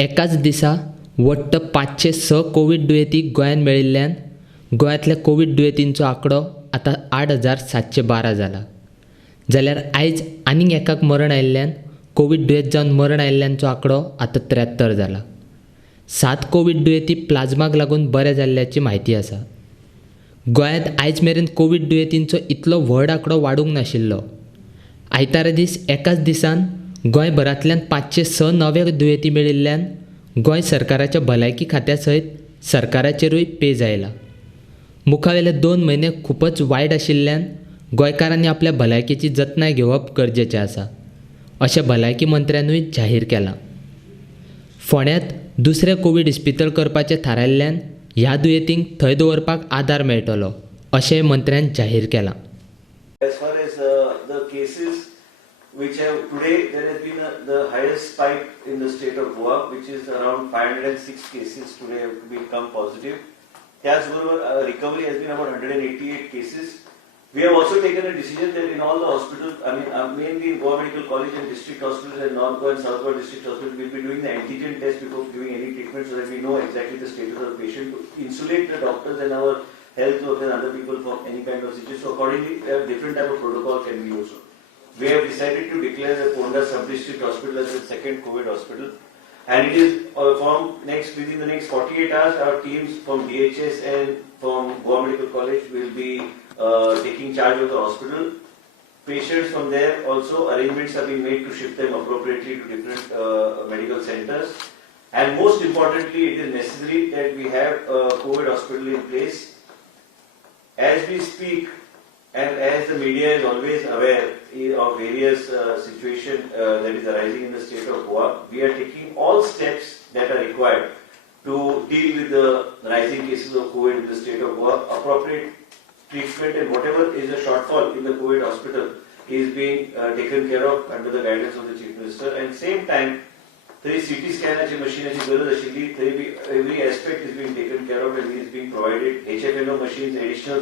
एकाच दिसा वट्ट 506 कोवीड दुयेंती गोंयांत मेळिल्ल्यान गोंयांतल्या कोवीड दुयेंतींचो आंकडो आतां 8,712 जाला. जाल्यार आयज आनीक एकाक मरण आयिल्ल्यान कोवीड दुयेंत जावन मरण आयिल्ल्यांचो आंकडो आतां 73 जाला. 7 कोवीड दुयेंती प्लाझ्माक लागून बरे जाल्ल्याची म्हायती आसा. गोंयांत आयज मेरेन कोवीड दुयेंतींचो इतलो व्हड आंकडो वाडूंक नाशिल्लो. आयतारा दीस एकाच दिसान गोंयभरांतल्यान 506 नवे दुयेंती मेळिल्ल्यान गोंय सरकाराच्या भलायकी खात्या सयत सरकाराचेरूय पेज आयला. मुखावेले 2 म्हयने खूपच वायट आशिल्ल्यान गोंयकारांनी आपल्या भलायकेची जतनाय घेवप गरजेचें आसा, अशें भलायकी मंत्र्यानूय जाहीर केलां. फोंड्यांत दुसरें कोवीड इस्पितळ करपाचें थारायिल्ल्यान ह्या दुयेंतींक थंय दवरपाक आदार मेळटलो, अशेंय मंत्र्यान जाहीर केलां. As far as the cases which have today, there has been the highest spike in the state of Goa, which is around 506 cases today have become positive. त्याचबरोबर recovery has been about 188 cases. We have also taken a decision that in all the hospitals, mainly in Goa Medical College and district hospitals and North Goa and South Goa district hospitals, we will be doing the antigen test before giving any treatment so that we know exactly the status of the patient to insulate the doctors and our health workers and other people from any kind of situation. So accordingly, a different type of protocol can be used. We have decided to declare the Ponda Sub-District Hospital as the second COVID hospital. And it is within the next 48 hours, our teams from DHS and from Goa Medical College will be taking charge of the hospital. Patients from there also, arrangements have been made to shift them appropriately to different medical centers. And most importantly, it is necessary that we have a COVID hospital in place. As we speak, and as the media is always aware of various situations that is arising in the state of Goa, we are taking all steps that are required to deal with the rising cases of COVID in the state of Goa. Appropriate treatment and whatever is a shortfall in the COVID hospital is being taken care of under the guidance of the Chief Minister. And same time, the CT scanner machine every aspect is being taken care of and is being provided. HFNO machines, additional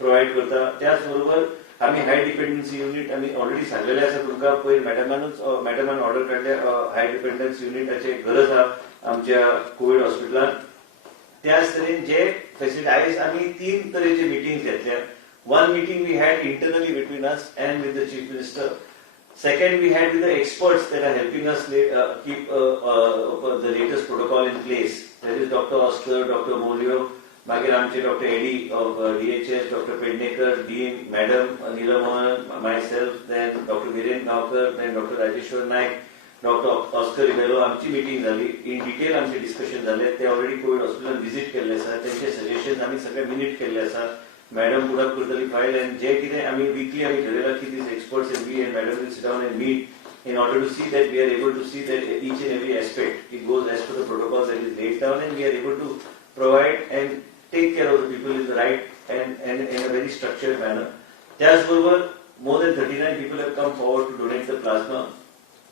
provide करता. त्याचबरोबर आम्ही हाय dependency unit आम्ही already सांगलेले आसा तुमकां पयर मॅडमान order काडल्या हाय dependence युनिटाची गरज आहा आमच्या कोविड हॉस्पिटलांत. त्याच तरेन जे फॅसिलिटी आयज आम्ही 3 तरेचे मिटिंग्स घेतल्या. One meeting we had internally between us and with the Chief Minister. Second, we had with the experts that are helping us keep the latest protocol in place. That is Dr. Oscar, Dr. Molio, Magir Amche, Dr. Eddy of DHS, Dr. Pednekar, Dean, Madam Nilamohan, myself, then Dr. Viren Gaokar, then Dr. Rajeshwar Naik, Dr. Oscar Ribello. आमची meeting झाली. In detail आमचे discussion झाले. ते already Covid hospital visit केल्ले आसा. त्यांचे suggestion आम्ही सगळे मिनिट केल्ले आसा. मॅडम पुढे करतली फायल एंड जे कितें आम्ही वीकली आम्ही ठरयला की these experts and we and madam will sit down and meet in order to see that we are able to see that each and every aspect it goes as per the protocol that is laid down and we are able to provide and take care of the people in the right and in a very structured manner. त्याचबरोबर more than 39 people have come forward to donate the plasma.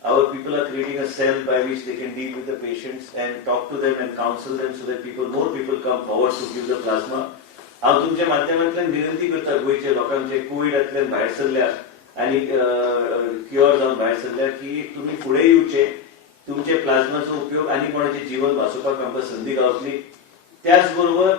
Our people are creating a cell by which they can deal with the patients and talk to them and counsel them so that more people come forward to give the plasma. हांव तुमच्या माध्यमांतल्यान विनंती करता गोंयच्या लोकांचे कोविडांतल्यान भायर सरल्यात आनी cure जावन भायर सरल्यात की तुमी फुडें येवचे. तुमचे प्लाझ्माचो उपयोग आनी कोणाचें जीवन वाचोवपाक आमकां संदी गावतली. त्याच बरोबर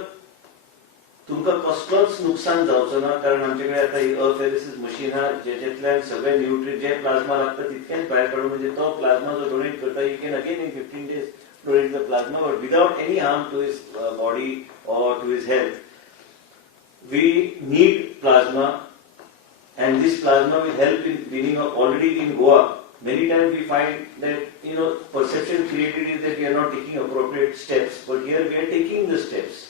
तुमकां कसलोच नुकसान जावचो ना कारण आमचे कडेन आतां ही अफेरेसिस मशीन आहा जेच्यातल्यान सगळे न्यूट्रिएंट जे प्लाझ्मा लागता तितकेंच भायर काडून म्हणजे तो प्लाझ्मा जो डोनेट करता you can again in 15 days donate the plasma but without any harm to his body or to his health. We need plasma and this plasma will help in cleaning up already in Goa. Many times we find that perception created is that we are not taking appropriate steps but here we are taking the steps.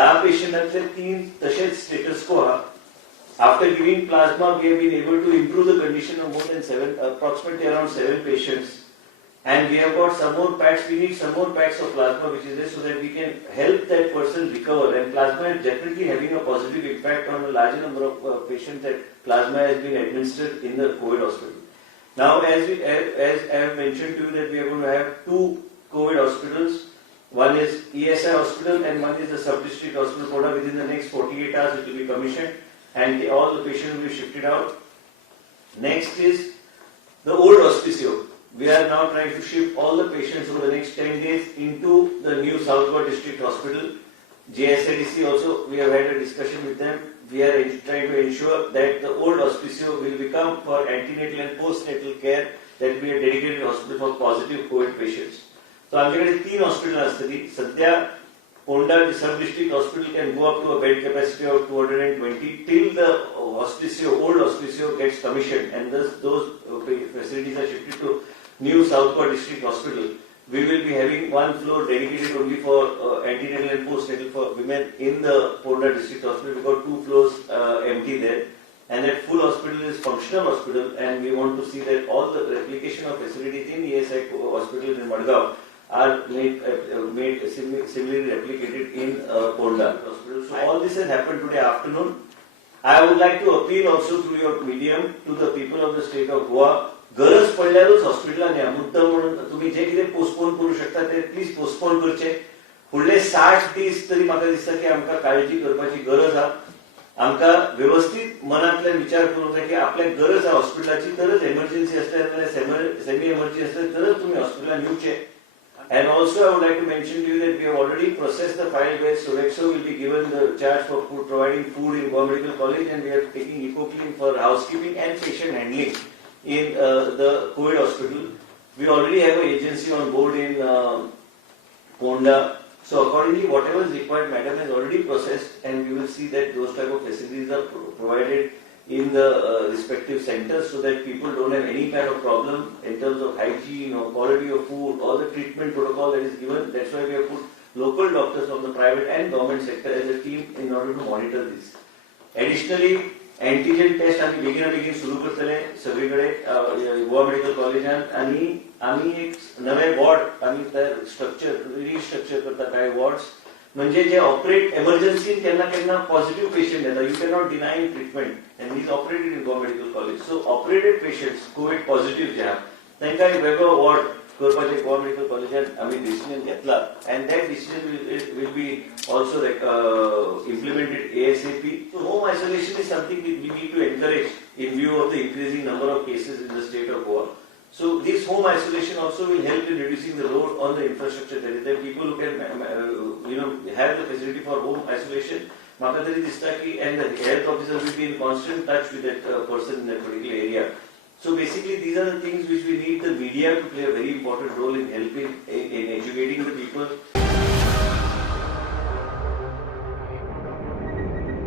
10 पेशंटांतले 3 तशेच status quo. After giving plasma we have been able to improve the condition of more than approximately around 7 patients. And we have got some more packs. We need some more packs of plasma, which is there, so that we can help that person recover. And plasma is definitely having a positive impact on a larger number of patients that plasma has been administered in the COVID hospital. Now, as I have mentioned to you, that we are going to have 2 COVID hospitals. One is ESI hospital, and one is the sub-district hospital. Ponda. Within the next 48 hours, it will be commissioned, and all the patients will be shifted out. Next is the old hospicio. we are now trying to shift all the patients over the next 10 days into the new South Goa District Hospital. JSADC also, we have had a discussion with them. We are trying to ensure that the old hospicio will become for antenatal and postnatal care, that will be a dedicated hospital for positive COVID patients. So आमच्याकडे 3 hospital असतली. सध्या Ponda sub district hospital can go up to a bed capacity of 220 till the hospicio, old hospicio gets commissioned, and thus those facilities are shifted to new South Goa District Hospital. We will be having one floor dedicated only for antenatal and postnatal for women in the Ponda District Hospital. We got 2 floors empty there, and that full hospital is functional hospital, and we want to see that all the replication of facilities in ESI hospital in Madgaon are made similarly replicated in Ponda hospital. So all this has happened today afternoon. I would like to appeal also through your medium to the people of the state of Goa. गरज पडल्यारूच हॉस्पिटलान या मुद्दा म्हणून तुम्ही जे कितें postpone करू शकता ते प्लीज पोस्टपोन करचे. फुडले 60 दीस तरी म्हाका दिसता की आमकां काळजी करपाची गरज आहा. आमकां व्यवस्थित मनांतल्यान विचार करूंक जाय की आपल्याक गरज आहा हॉस्पिटलाची, तरच एमर्जन्सी आसता जाल्यार सेमी एमर्जन्सी आसता तरच तुम्ही हॉस्पिटलान येवचे. And also I would like to mention to you that we have already processed the file where Sodexo will be given the charge for providing food in Goa Medical College, and we are taking EcoClean for housekeeping and patient handling in the COVID hospital. We already have an agency on board in Ponda. So accordingly, whatever is required, Madam has already processed, and we will see that those type of facilities are provided in the respective centers so that people don't have any kind of problem in terms of hygiene or quality of food or the treatment protocol that is given. That's why we have put local doctors from the private and government sector as a team in order to monitor this. Additionally, antigen test आम्ही बेगीन सुरू करतले सगळीकडे Goa medical कॉलेजात, आणि आम्ही एक नवे वॉर्ड आम्ही स्ट्रक्चर रिस्ट्रक्चर करता काय वॉर्ड्स, म्हणजे जे ऑपरेट एमर्जन्सी केन्ना पॉझिटिव्ह पेशंट येतात. You can not deny treatment, and he is operated in Goa medical college. So operated patients COVID positive जे आहात तांकां एक वेगळो वॉर्ड करपाचें गोवा मेडिकल कॉलेजात आम्ही डिसिजन घेतला, and that decision will be also implemented ASAP. So home isolation is something that we need to encourage in view of the increasing number of cases in the state of Goa. So this home isolation also will help in reducing the load on the infrastructure. There is there people who can have the facility for home isolation. Maka tari dista ki, and the health officer will be in constant touch with that person in that particular area. So basically these are the things which we need the media to play a very important role in helping in educating the people.